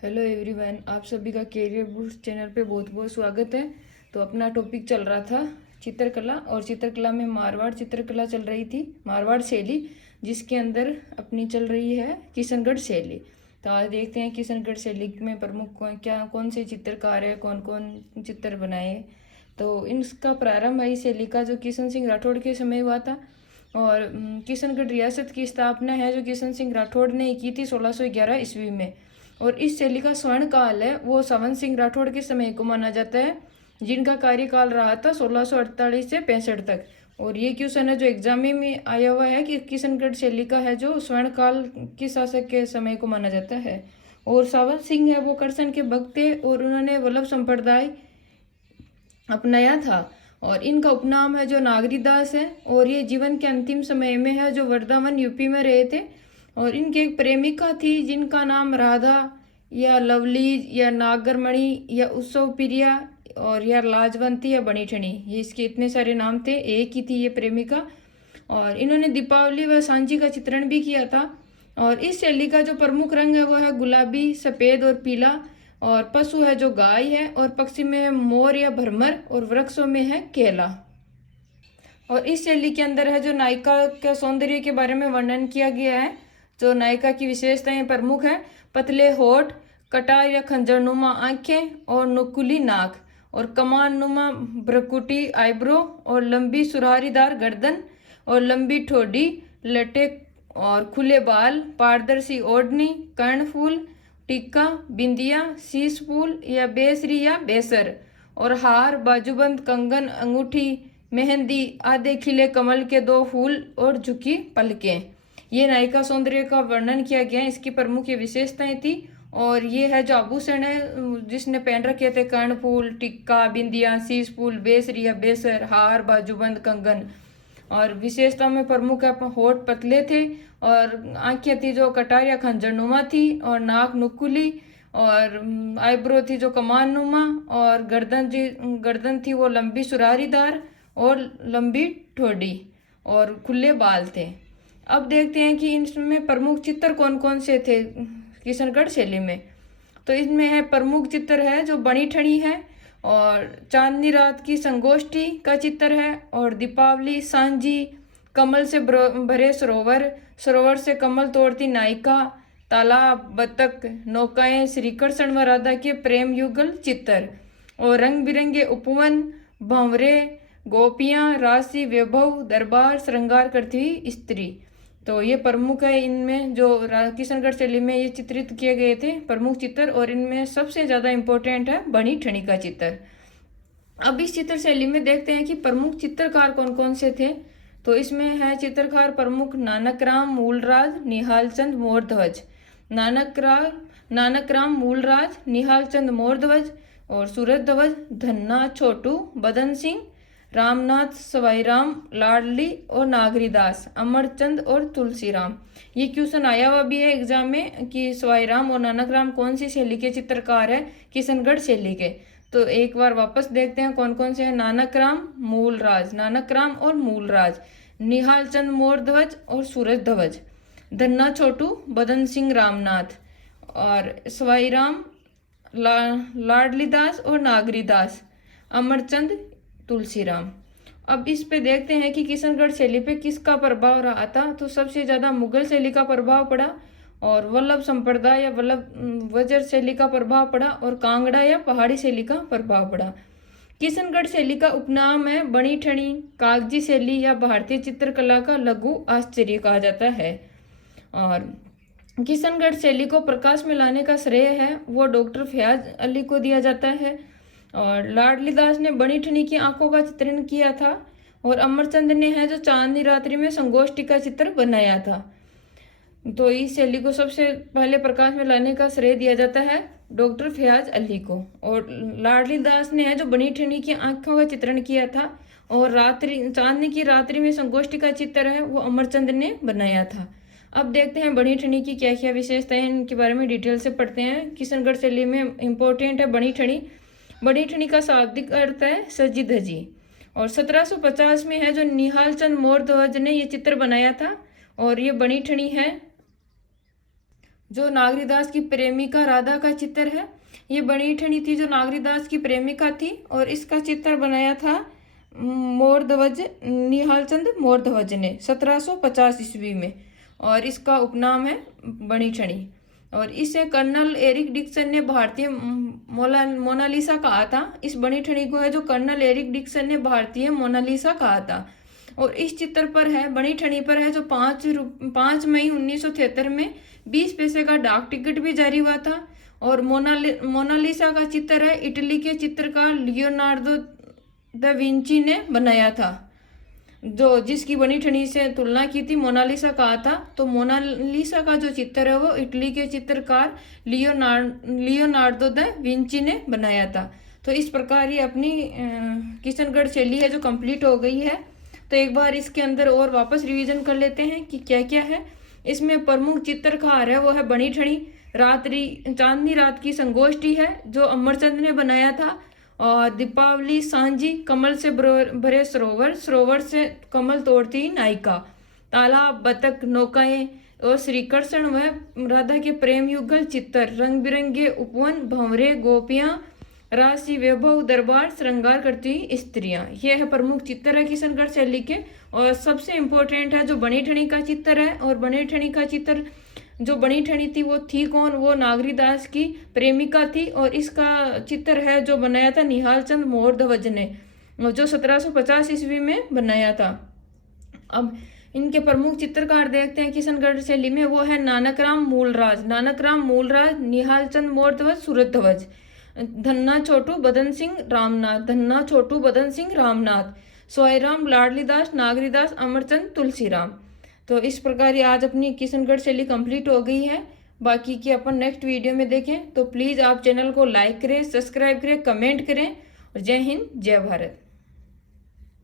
Hello everyone, आप सभी का कैरियर बूस्ट चैनल पे बहुत बहुत स्वागत है। तो अपना टॉपिक चल रहा था चित्रकला, और चित्रकला में मारवाड़ चित्रकला चल रही थी, मारवाड़ शैली, जिसके अंदर अपनी चल रही है किशनगढ़ शैली। तो आज देखते हैं किशनगढ़ शैली में प्रमुख कौन से चित्रकार है, कौन कौन चित्र बनाए। तो इसका प्रारंभ है इस शैली का जो किशन सिंह राठौड़ के समय हुआ था। और किशनगढ़ रियासत की स्थापना है जो किशन सिंह राठौड़ ने की थी 1611 ईस्वी में। और इस शैली का स्वर्ण काल है वो संवत सिंह राठौड़ के समय को माना जाता है, जिनका कार्यकाल रहा था 1648 से 65 तक। और ये क्वेश्चन है जो एग्जाम में आया हुआ है कि किशनगढ़ शैली का है जो स्वर्ण काल किस शासक के समय को माना जाता है। और संवत सिंह है वो कृष्ण के भक्त थे और उन्होंने वल्लभ संप्रदाय अपनाया था। और इनका उपनाम है जो नागरीदास है, और ये जीवन के अंतिम समय में है जो वृंदावन यूपी में रहे थे। और इनकी एक प्रेमिका थी जिनका नाम राधा या लवलीज या नागरमणि या उत्सव प्रिया और या लाजवंती या बनीठनी, ये इसके इतने सारे नाम थे, एक ही थी ये प्रेमिका। और इन्होंने दीपावली व सांझी का चित्रण भी किया था। और इस शैली का जो प्रमुख रंग है वो है गुलाबी, सफ़ेद और पीला। और पशु है जो गाय है, और पक्षी में है मोर या भ्रमर, और वृक्षों में है केला। और इस शैली के अंदर है जो नायिका के सौंदर्य के बारे में वर्णन किया गया है। जो नायिका की विशेषताएं प्रमुख है पतले होठ, कटार या खंजरनुमा आंखें और नुकीली नाक, और कमान नुमा भ्रुकुटी आईब्रो, और लंबी सुराहीदार गर्दन, और लंबी ठोड़ी, लटे और खुले बाल, पारदर्शी ओढ़नी, कर्णफूल, टीका, बिंदिया, शीश फूल या बेसरी या बेसर, और हार, बाजूबंद, कंगन, अंगूठी, मेहंदी आदि, खिले कमल के 2 फूल और झुकी पलकें। ये नायिका सौंदर्य का वर्णन किया गया है, इसकी प्रमुख ये विशेषताएं थी। और ये है जो आभूषण है जिसने पहन रखे थे कर्णफूल, टिक्का, बिंदिया, शीश फूल, बेसरी या बेसर, हार, बाजूबंद, कंगन। और विशेषता में प्रमुख है होठ पतले थे, और आंखें थी जो कटार या खंजरनुमा थी, और नाक नुकीली, और आईब्रो थी जो कमान नुमा, और गर्दन थी वो लंबी सुराहीदार और लंबी ठोड़ी, और खुले बाल थे। अब देखते हैं कि इनमें प्रमुख चित्र कौन कौन से थे किशनगढ़ शैली में। तो इसमें है प्रमुख चित्र है जो बनी ठनी है, और चांदनी रात की संगोष्ठी का चित्र है, और दीपावली, सांझी, कमल से भरे सरोवर, सरोवर से कमल तोड़ती नायिका, तालाब, बतख, नौकाएं, श्री कृष्ण व राधा के प्रेम युगल चित्र, और रंग बिरंगे उपवन, भंवरे, गोपियां, राशि, वैभव, दरबार, श्रृंगार करती हुई स्त्री। तो ये प्रमुख है इनमें जो किशनगढ़ शैली में ये चित्रित किए गए थे प्रमुख चित्र। और इनमें सबसे ज़्यादा इम्पोर्टेंट है बनी ठनी का चित्र। अब इस चित्र शैली में देखते हैं कि प्रमुख चित्रकार कौन कौन से थे। तो इसमें है चित्रकार प्रमुख नानकराम मूलराज, निहालचंद मोरध्वज। नानकराम मूलराज, निहालचंद मोरध्वज, और सूरजध्वज, धन्ना छोटू, बदन सिंह, रामनाथ, सवाईराम, लाडली और नागरीदास, अमरचंद और तुलसीराम। ये क्वेश्चन आया हुआ भी है एग्जाम में कि सवाईराम और नानकराम कौन सी शैली के चित्रकार है किशनगढ़ शैली के। तो एक बार वापस देखते हैं कौन कौन से हैं। नानकराम और मूलराज, निहालचंद मोरध्वज और सूरजध्वज, धन्ना छोटू, बदन सिंह, रामनाथ, और सवाईराम, लाडलीदास और नागरीदास, अमरचंद, तुलसीराम। अब इस पे देखते हैं कि किशनगढ़ शैली पे किसका प्रभाव रहा था। तो सबसे ज़्यादा मुगल शैली का प्रभाव पड़ा, और वल्लभ संप्रदाय या वल्लभ वज्र शैली का प्रभाव पड़ा, और कांगड़ा या पहाड़ी शैली का प्रभाव पड़ा। किशनगढ़ शैली का उपनाम है बनी ठनी, कागजी शैली या भारतीय चित्रकला का लघु आश्चर्य कहा जाता है। और किशनगढ़ शैली को प्रकाश में लाने का श्रेय है वो डॉक्टर फयाज अली को दिया जाता है। और लाडली दास ने बनी ठनी की आंखों का चित्रण किया था, और अमरचंद ने है जो चांदनी रात्रि में संगोष्ठी का चित्र बनाया था। तो इस शैली को सबसे पहले प्रकाश में लाने का श्रेय दिया जाता है डॉक्टर फयाज अली को। और लाडली दास ने है जो बनी ठनी की आंखों का चित्रण किया था, और चांदनी की रात्रि में संगोष्ठी का चित्र है वो अमरचंद ने बनाया था। अब देखते हैं बनी ठनी की क्या क्या विशेषताएं हैं, इनके बारे में डिटेल से पढ़ते हैं। किशनगढ़ शैली में इम्पोर्टेंट है बनी ठनी। बनी ठनी का शाब्दिक अर्थ है सजी धजी। और 1750 में है जो निहालचंद मोरध्वज ने ये चित्र बनाया था, और ये बनी ठनी है जो नागरीदास की प्रेमिका राधा का चित्र है। ये बनी ठनी थी जो नागरीदास की प्रेमिका थी, और इसका चित्र बनाया था मोरध्वज, निहालचंद मोरध्वज ने 1750 ईस्वी में, और इसका उपनाम है बनी ठनी। और इसे कर्नल एरिक डिक्सन ने भारतीय मोनालिसा कहा था। इस बनी ठनी को है जो कर्नल एरिक डिक्सन ने भारतीय मोनालिसा कहा था। और इस चित्र पर है, बनी ठनी पर है जो 5 मई 1973 में 20 पैसे का डाक टिकट भी जारी हुआ था। और मोनालिसा का चित्र है इटली के चित्रकार लियोनार्डो दा विंची ने बनाया था, जो जिसकी बनी ठनी से तुलना की थी, मोनालिसा कहा था। तो मोनालिसा का जो चित्र है वो इटली के चित्रकार लियोनार्डो दा विंची ने बनाया था। तो इस प्रकार ये अपनी किशनगढ़ शैली है जो कंप्लीट हो गई है। तो एक बार इसके अंदर और वापस रिवीजन कर लेते हैं कि क्या क्या है। इसमें प्रमुख चित्रकार है वो है बनी ठनी। चांदनी रात की संगोष्ठी है जो अमरचंद ने बनाया था। और दीपावली सांझी, कमल से भरे सरोवर, सरोवर से कमल तोड़ती नायिका, तालाब, बतख, नौकाएं, और श्री कृष्ण व राधा के प्रेम युगल चित्र, रंग बिरंगे उपवन, भंवरे, गोपियां, राशि, वैभव, दरबार, श्रृंगार करती स्त्रियां। ये है प्रमुख चित्र है किशनगढ़ शैली के। और सबसे इम्पोर्टेंट है जो बनी ठनी का चित्र है। और बनी ठनी का चित्र जो बनी ठनी थी वो थी कौन? वो नागरीदास की प्रेमिका थी। और इसका चित्र है जो बनाया था निहालचंद मोरध्वज ने, जो 1750 ईस्वी में बनाया था। अब इनके प्रमुख चित्रकार देखते हैं किशनगढ़ शैली में। वो है नानकराम मूलराज, निहालचंद मोरध्वज, सूरध्वज, धन्ना छोटू बदन सिंह रामनाथ, सोयराम, लाडलीदास, नागरीदास, अमरचंद, तुलसीराम। तो इस प्रकार ये आज अपनी किशनगढ़ शैली कंप्लीट हो गई है। बाकी की अपन नेक्स्ट वीडियो में देखें। तो प्लीज़ आप चैनल को लाइक करें, सब्सक्राइब करें, कमेंट करें। और जय हिंद, जय भारत।